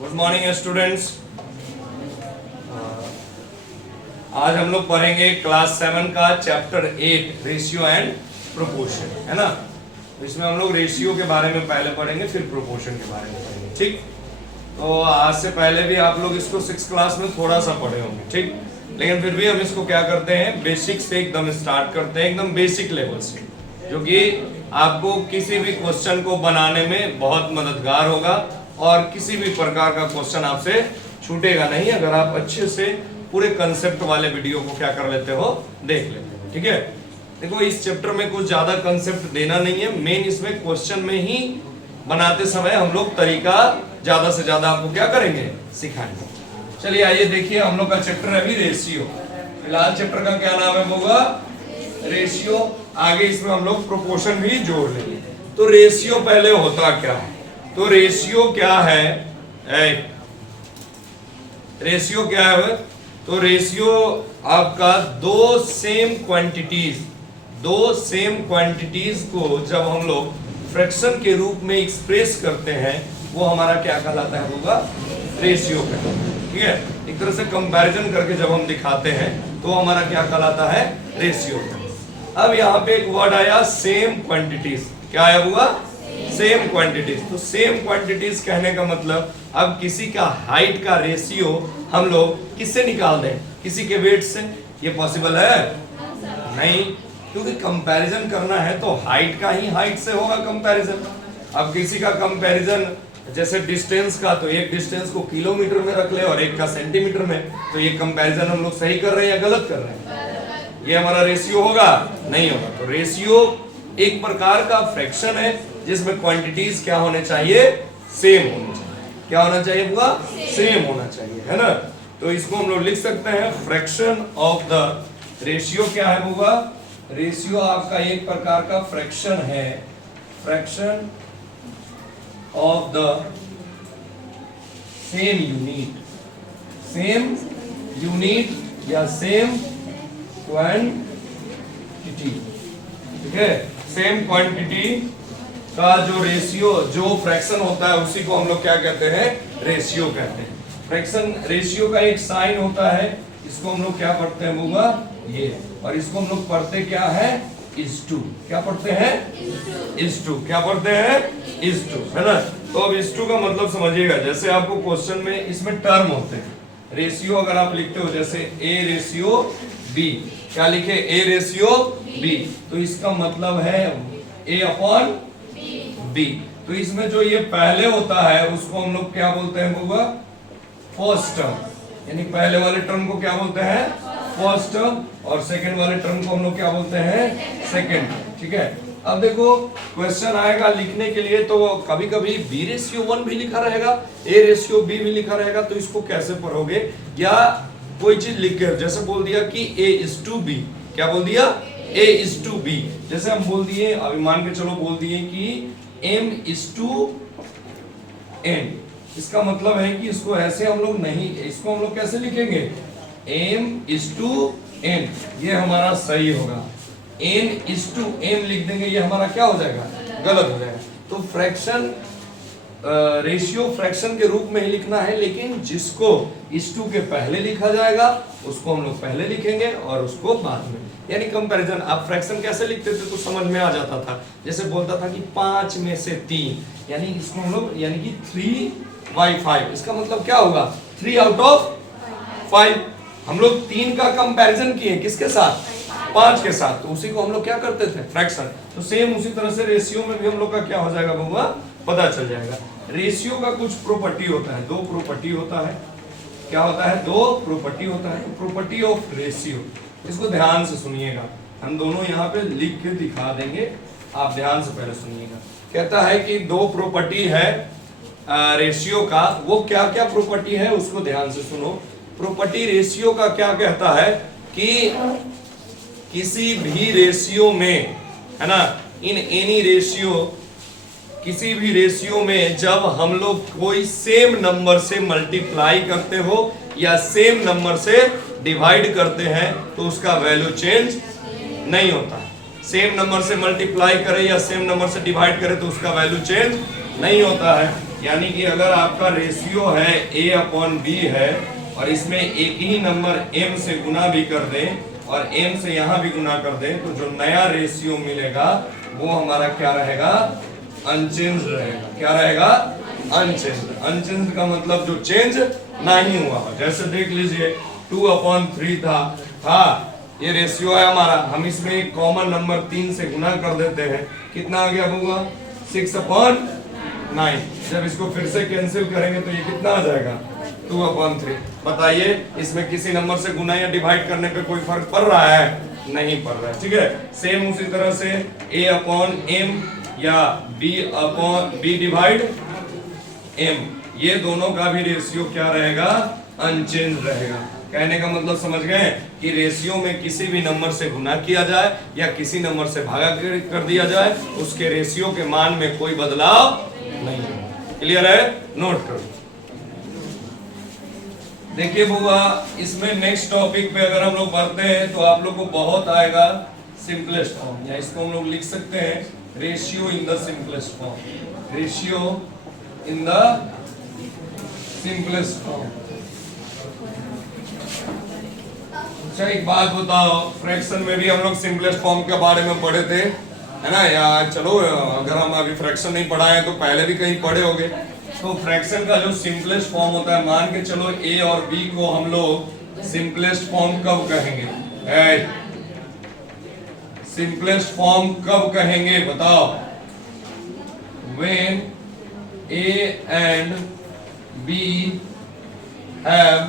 Good morning students. आज हम लोग पढ़ेंगे क्लास 7 का चैप्टर 8 रेशियो एंड प्रोपोर्शन, है ना। तो इसमें हम लोग रेशियो के बारे में पहले पढ़ेंगे, फिर प्रोपोर्शन के बारे में पढ़ेंगे, ठीक। तो आज से पहले भी आप लोग इसको 6 क्लास में थोड़ा सा पढ़े होंगे, ठीक। लेकिन फिर भी हम इसको क्या करते हैं, बेसिक से एकदम स्टार्ट करते हैं, एकदम बेसिक लेवल से, जो कि आपको किसी भी क्वेश्चन को बनाने में बहुत मददगार होगा और किसी भी प्रकार का क्वेश्चन आपसे छूटेगा नहीं अगर आप अच्छे से पूरे कंसेप्ट वाले वीडियो को क्या कर लेते हो, देख लेते हो, ठीक है। देखो इस चैप्टर में कुछ ज्यादा कंसेप्ट देना नहीं है, मेन इसमें क्वेश्चन में ही बनाते समय हम लोग तरीका ज्यादा से ज्यादा आपको क्या करेंगे, सिखाएंगे। चलिए आइए देखिए, हम लोग का चैप्टर है अभी रेशियो। फिलहाल चैप्टर का क्या नाम है होगा, रेशियो। आगे इसमें हम लोग प्रोपोर्शन भी जोड़ लेंगे। तो रेशियो पहले होता क्या है, तो रेशियो क्या है, रेशियो क्या है, तो रेशियो आपका दो सेम क्वांटिटीज को जब हम लोग फ्रैक्शन के रूप में एक्सप्रेस करते हैं, वो हमारा क्या कहलाता है होगा, रेशियो कहलाता है, ठीक है। एक तरह से कंपैरिजन करके जब हम दिखाते हैं तो हमारा क्या कहलाता है, रेशियो। अब यहाँ पे एक वर्ड आया सेम क्वांटिटीज, क्या आया हुआ, सेम क्वांटिटीज। तो सेम क्वांटिटीज कहने का मतलब अब किसी का हाइट का रेशियो हम लोग किससे निकाल दें, किसी के वेट से, ये पॉसिबल है नहीं, क्योंकि कंपैरिजन करना है तो हाइट का ही हाइट से होगा कंपैरिजन। अब किसी का कंपैरिजन जैसे डिस्टेंस का, तो एक डिस्टेंस को किलोमीटर में रख ले और एक का सेंटीमीटर में, तो ये कंपैरिजन हम लोग सही कर रहे हैं या गलत कर रहे हैं, ये हमारा रेशियो होगा, नहीं होगा। तो रेशियो एक प्रकार का फ्रैक्शन है जिसमें क्वांटिटीज क्या होने चाहिए, सेम होने चाहिए। क्या होना चाहिए होगा, सेम होना चाहिए, है ना। तो इसको हम लोग लिख सकते हैं फ्रैक्शन ऑफ द रेशियो। क्या है होगा, रेशियो आपका एक प्रकार का फ्रैक्शन है, fraction of the same unit या सेम क्वांटिटी, ठीक है। सेम क्वांटिटी का जो रेशियो, जो फ्रैक्शन होता है उसी को हम लोग क्या कहते हैं, रेशियो कहते हैं। फ्रैक्शन रेशियो का एक साइन होता है, इसको हम लोग क्या पढ़ते हैं होगा, ये, और इसको हम लोग पढ़ते क्या है, इस टू। क्या पढ़ते हैं, इस टू। क्या पढ़ते हैं, इस टू, है ना। तो अब इस टू का मतलब समझिएगा, जैसे आपको क्वेश्चन में इसमें टर्म होते हैं, रेशियो अगर आप लिखते हो जैसे ए रेशियो बी, क्या लिखे, ए रेशियो बी, तो इसका मतलब है ए अपॉन बी। तो इसमें जो ये पहले होता है उसको हम लोग क्या बोलते हैं होगा, फर्स्ट टर्म, यानी पहले वाले टर्म को क्या बोलते हैं, फर्स्ट टर्म, और सेकंड वाले टर्म को हम लोग क्या बोलते हैं, सेकंड, ठीक है। अब देखो क्वेश्चन आएगा लिखने के लिए, तो कभी कभी बी रेशियो 1 भी लिखा रहेगा, ए रेशियो बी भी लिखा रहेगा, तो इसको कैसे पढ़ोगे, या कोई चीज लिख के जैसे बोल दिया कि A:B, क्या बोल दिया, A:B, जैसे हम बोल दिए, अभी मान के चलो बोल दिए कि M:N, इसका मतलब है कि इसको ऐसे हम लोग नहीं, इसको हम लोग कैसे लिखेंगे, M:N, ये हमारा सही होगा। N:M लिख देंगे, ये हमारा क्या हो जाएगा, गलत हो जाएगा। तो फ्रैक्शन रेशियो फ्रैक्शन के रूप में ही लिखना है, लेकिन जिसको इस टू के पहले लिखा जाएगा उसको हम लोग पहले लिखेंगे और उसको बाद में, यानी कंपैरिजन। आप फ्रैक्शन कैसे लिखते थे तो समझ में आ जाता था, जैसे बोलता था कि 5 में से 3, यानी इसको हम लोग, यानी कि 3/5, इसका मतलब क्या होगा, 3 आउट ऑफ 5। हम लोग 3 का कंपैरिजन किए किसके साथ, 5 के साथ, तो उसी को हम लोग क्या करते थे, फ्रैक्शन। तो सेम उसी तरह से रेशियो में भी हम लोग का क्या हो जाएगा बउआ, पता चल जाएगा। रेशियो का कुछ प्रॉपर्टी होता है, 2 प्रॉपर्टी होता है, क्या होता है, 2 प्रॉपर्टी होता है, प्रॉपर्टी ऑफ रेशियो। इसको ध्यान से सुनिएगा, हम दोनों यहाँ पे लिख के दिखा देंगे, आप ध्यान से पहले सुनिएगा। कहता है कि 2 प्रॉपर्टी है रेशियो का, वो क्या क्या प्रॉपर्टी है उसको ध्यान से सुनो। प्रॉपर्टी रेशियो का क्या कहता है कि किसी भी रेशियो में, है ना, इन एनी रेशियो, किसी भी रेशियो में जब हम लोग कोई सेम नंबर से मल्टीप्लाई करते हो या सेम नंबर से डिवाइड करते हैं तो उसका वैल्यू चेंज नहीं होता। सेम नंबर से मल्टीप्लाई करें या सेम नंबर से डिवाइड करें तो उसका वैल्यू चेंज नहीं होता है। यानी कि अगर आपका रेशियो है A/B है और इसमें एक ही नंबर m से गुना भी कर दें और m से यहाँ भी गुना कर दें, तो जो नया रेशियो मिलेगा वो हमारा क्या रहेगा? अनचेंज रहेगा। क्या रहेगा? अनचेंज। अनचेंज का मतलब जो चेंज नहीं हुआ। जैसे देख लीजिए 2/3 था ये रेशियो है हमारा, हम इसमें एक कॉमन नंबर 3 से गुना कर देते हैं, कितना आ गया होगा? 6/9। जब इसको फिर से कैंसिल करेंगे तो ये कितना आ जाएगा? 2/3। बताइए इसमें किसी नंबर से गुना या डिवाइड करने पे कोई फर्क पड़ रहा है? नहीं पड़ रहा है। ठीक है, सेम उसी तरह से A/M या B डिवाइड M, ये दोनों का भी रेशियो क्या रहेगा? अनचेंज रहेगा। कहने का मतलब समझ गए कि रेशियो में किसी भी नंबर से गुना किया जाए या किसी नंबर से भागा कर दिया जाए, उसके रेशियो के मान में कोई बदलाव नहीं है। क्लियर है? नोट करो। देखिए बुआ, इसमें नेक्स्ट टॉपिक पे अगर हम लोग बढ़ते हैं तो आप लोग को बहुत आएगा सिंपलेस्ट फॉर्म, या इसको हम लोग लिख सकते हैं ratio in the simplest form. Ratio in the simplest form. अच्छा एक बात बताओ, फ्रैक्शन में भी हम लोग सिंपलेस्ट फॉर्म के बारे में पढ़े थे, है ना? या चलो अगर हम अभी फ्रैक्शन नहीं पढ़ाए हैं तो पहले भी कहीं पढ़े होंगे। तो फ्रैक्शन का जो सिंपलेस्ट फॉर्म होता है, मान के चलो A और B को हम लोग सिंपलेस्ट फॉर्म कब कहेंगे? सिंपलेस्ट फॉर्म कब कहेंगे बताओ? When A and B have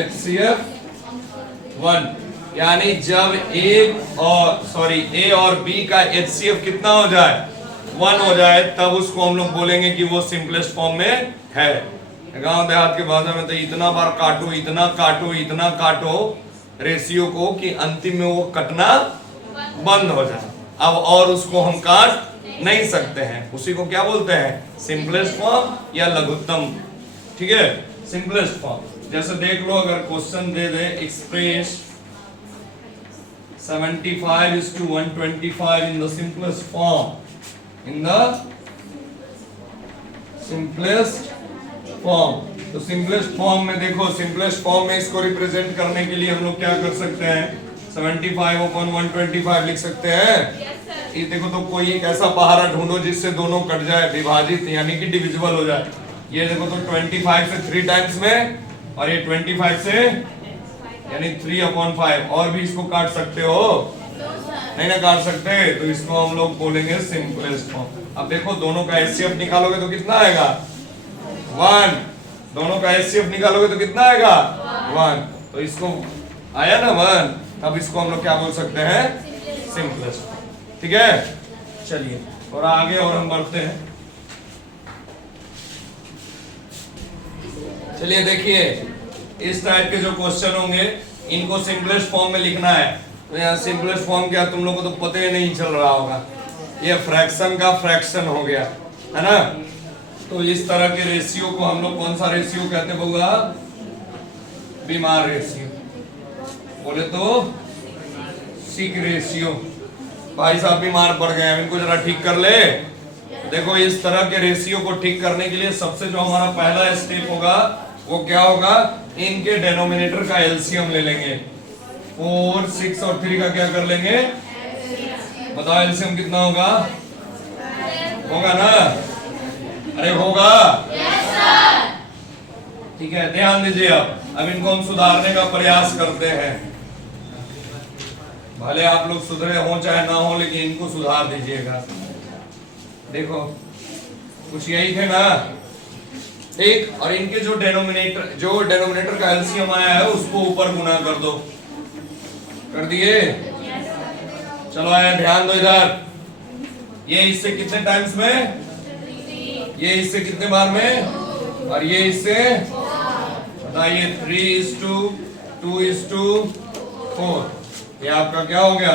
HCF 1, यानी जब A और B का HCF कितना हो जाए? 1 हो जाए, तब उसको हम लोग बोलेंगे कि वो सिंपलेस्ट फॉर्म में है। गांव देहात के भाषा में तो इतना बार काटो, इतना काटो, इतना काटो रेशियो को कि अंतिम में वो कटना बंद हो जाए। अब और उसको हम काट नहीं सकते हैं, उसी को क्या बोलते हैं? सिंपलेस्ट फॉर्म या लघुत्तम। ठीक है, सिंपलेस्ट फॉर्म। जैसे देख लो, अगर question they they express 75:125 in the simplest form, in the simplest form, तो सिंपलेस्ट फॉर्म में देखो, सिंपलेस्ट फॉर्म में इसको रिप्रेजेंट करने के लिए हम लोग क्या कर सकते हैं? 75/125 लिख सकते हैं। ये देखो, तो कोई एक ऐसा पहाड़ा ढूंढो जिससे दोनों कट जाए, विभाजित यानी कि डिविजिबल हो जाए। ये देखो, तो 25 से 3 टाइम्स में, और ये 25 से यानी 3/5, और भी इसको काट सकते हो? नहीं ना काट सकते, तो इसको हम लोग बोलेंगे सिंपलेस्ट फॉर्म। अब देखो, दोनों का HCF निकालोगे तो कितना आएगा? 1। दोनों का HCF निकालोगे तो कितना आएगा? 1। तो इसको आया ना 1, अब इसको हम लोग क्या बोल सकते हैं? Simplest form. ठीक है, चलिए और आगे और हम बढ़ते हैं। चलिए देखिए, इस टाइप के जो क्वेश्चन होंगे इनको सिंपलेस्ट फॉर्म में लिखना है। तो यहाँ सिंपलेस्ट फॉर्म क्या, तुम लोगों को तो पता ही नहीं चल रहा होगा, ये फ्रैक्शन का फ्रैक्शन हो गया, है ना? तो इस तरह के रेशियो को हम लोग कौन सा रेशियो कहते होगा? बीमार रेशियो, बोले तो सिक रेशियो। भाई साहब बीमार पड़ गए, इनको जरा ठीक कर ले। देखो, इस तरह के रेशियो को ठीक करने के लिए सबसे जो हमारा पहला स्टेप होगा वो क्या होगा? इनके डेनोमिनेटर का एलसीएम ले लेंगे। 4, 6 और 3 का क्या कर लेंगे? बताओ एलसीएम कितना होगा? होगा ना? अरे होगा? ठीक है, ध्यान दीजिए। अब इनको हम सुधारने का प्रयास करते हैं। भले आप लोग सुधरे हो चाहे ना हो, लेकिन इनको सुधार दीजिएगा। देखो, कुछ यही थे ना? ठीक, और इनके जो डेनोमिनेटर का एलसीएम आया है उसको ऊपर गुना कर दो। कर दिए? चलो आया, ध्यान दो इधर। ये इससे कितने टाइम्स में? ये इससे कितने बार में? और ये इससे बताइए 3:2:4। ये आपका क्या हो गया?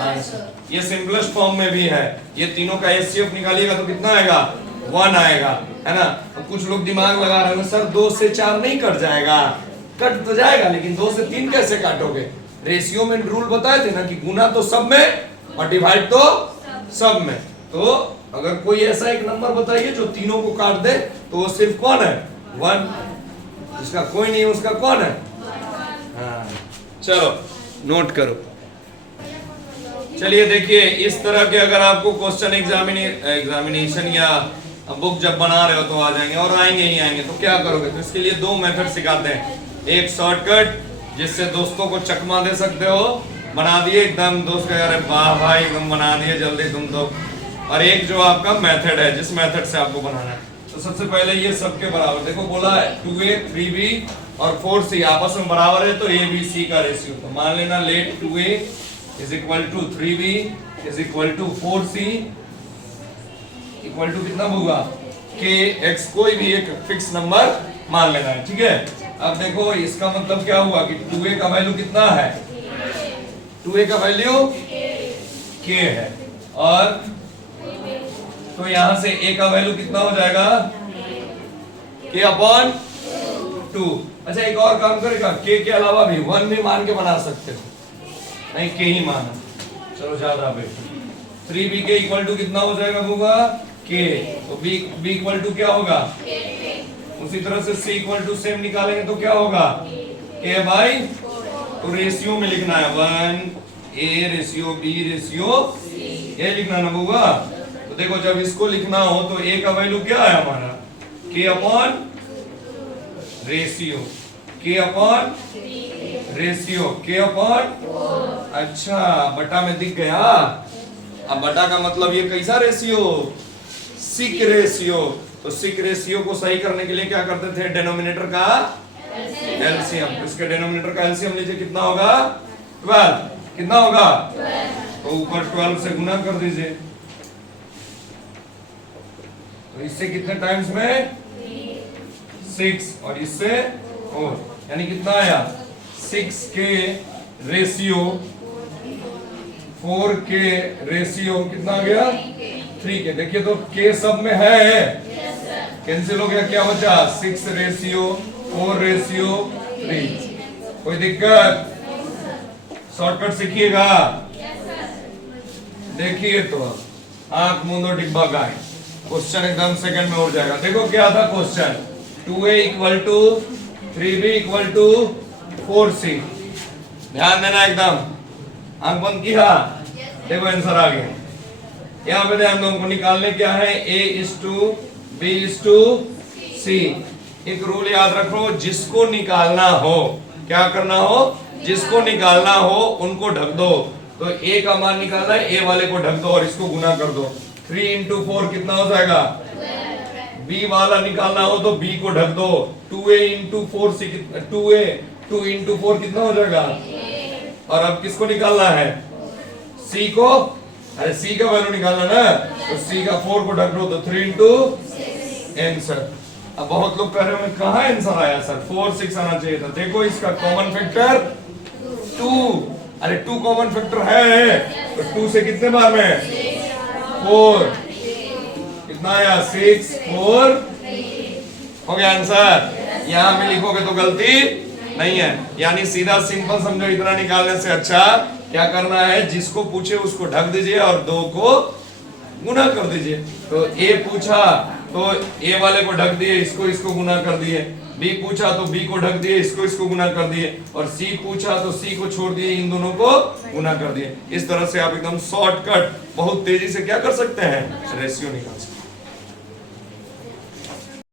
आंसर। ये सिंपलेस्ट फॉर्म में भी है। ये तीनों का HCF निकालिएगा तो कितना आएगा? 1 आएगा, है ना? तो कुछ लोग दिमाग लगा रहे हैं, सर 2 से 4 नहीं कट जाएगा? कट तो जाएगा, लेकिन 2 से 3 कैसे काटोगे? रेशियो में रूल बताए थे ना कि गुना तो सब में और डिवाइड तो सब में। तो अगर कोई ऐसा एक नंबर बताइए जो तीनों को काट दे, तो वो सिर्फ कौन है? 1। जिसका कोई नहीं उसका कौन है? हाँ, चलो नोट करो। चलिए देखिए, इस तरह के अगर आपको क्वेश्चन एग्जामिनेशन या बुक जब बना रहे हो तो आ जाएंगे, और आएंगे ही आएंगे। तो क्या करोगे? तो इसके लिए 2 मेथड सिखाते हैं। एक शॉर्टकट जिससे दोस्तों को चकमा दे सकते हो, बना दिए एकदम, दोस्त कह रहे वाह भाई तुम बना दिए जल्दी तुम तो। और एक जो आपका मेथड है, जिस मेथड से आपको बनाना है। तो सबसे पहले ये सबके बराबर, देखो बोला है 2a 3b और 4c आपस में बराबर है, तो a b c का रेशियो। तो मान लेना let 2a is equal to 3b is equal to 4c equal to कितना होगा? k x, कोई भी एक फिक्स नंबर मान लेना है, ठीक है। अब देखो इसका मतलब क्या हुआ कि 2a का वैल्यू कितना है? 2a का वैल्यू k है, और तो यहां से a का वैल्यू कितना हो जाएगा? k upon 2। अच्छा एक और काम करेगा, k के अलावा भी 1 भी मान के बना सकते हो, नहीं k ही माना, चलो ज्यादा बेटर। 3b के इक्वल टू कितना हो जाएगा होगा? k। तो b इक्वल टू क्या होगा? उसी तरह से c इक्वल टू सेम निकालेंगे तो क्या होगा? k बाई, तो रेशियो में लिखना है 1a ratio b ratio a लिखना ना होगा। तो देखो जब इसको लिखना हो तो a का वैल्यू क्या है हमारा? k upon ratio, k upon ratio, k upon, अच्छा बटा में दिख गया। अब बटा का मतलब ये कैसा रेशियो? सिक रेशियो। तो सिक रेशियो को सही करने के लिए क्या करते थे? डिनोमिनेटर का एलसीएम। इसके डिनोमिनेटर का एलसीएम लीजिए, कितना होगा? 12। कितना होगा? तो ऊपर 12 से गुना कर दीजिए। तो इससे कितने टाइम्स में? 6, और इससे 4, यानी कितना आया? 6 के रेशियो 4 के रेशियो कितना आ गया? 3 के। देखिए तो के सब में है, कैंसिल हो गया, क्या बचा? 6 रेशियो 4 रेशियो 3। कोई दिक्कत? शॉर्टकट सीखिएगा। देखिए तो आंख मूंदो डिब्बा गाय, क्वेश्चन एकदम सेकंड में हो जाएगा। देखो क्या था question? 2a equal to 3b equal to 4c। ध्यान देना एकदम, आंख बंद किया, देखो आंसर आ गया। यहाँ पे ध्यान दो, हमको निकालने क्या है? a is to b is to c। एक रूल याद रखो, जिसको निकालना हो, क्या करना हो? जिसको निकालना हो उनको ढक दो। तो a का मान निकालना है, a वाले को ढक दो और इसको गुना कर दो। 3 into 4 कितना हो जाएगा? b वाला निकालना हो तो b को ढक दो। 2a into 4c 2 into 4 कितना हो जाएगा? और अब किसको निकालना है? c को, अरे c का वैल्यू निकालना ना, तो c का 4 को ढक दो, तो 3 into आंसर। अब बहुत लोग कह रहे हो कहाँ आंसर आया सर? 4 6 आना चाहिए था। देखो इसका कॉमन फैक्टर 2, अरे 2 कॉमन फैक्टर है, तो 2 से कितने बार में? 4। कितना आया? 6 4 हो गया आंसर। यहाँ में लिखोगे तो गलती नहीं है, यानी सीधा सिंपल समझो, इतना निकालने से अच्छा क्या करना है? जिसको पूछे उसको ढक दीजिए और 2 को गुना कर दीजिए। तो a पूछा तो a वाले को ढक दिए, इसको गुना कर दिए। b पूछा तो b को ढक दिए, इसको गुना कर दिए। और c पूछा तो c को छोड़ दिए, इन दोनों को गुना कर दिए। इस तरह से आप एकदम शॉर्टकट बहुत तेजी से क्या कर सकते हैं? रेशियो निकाल सकते हैं।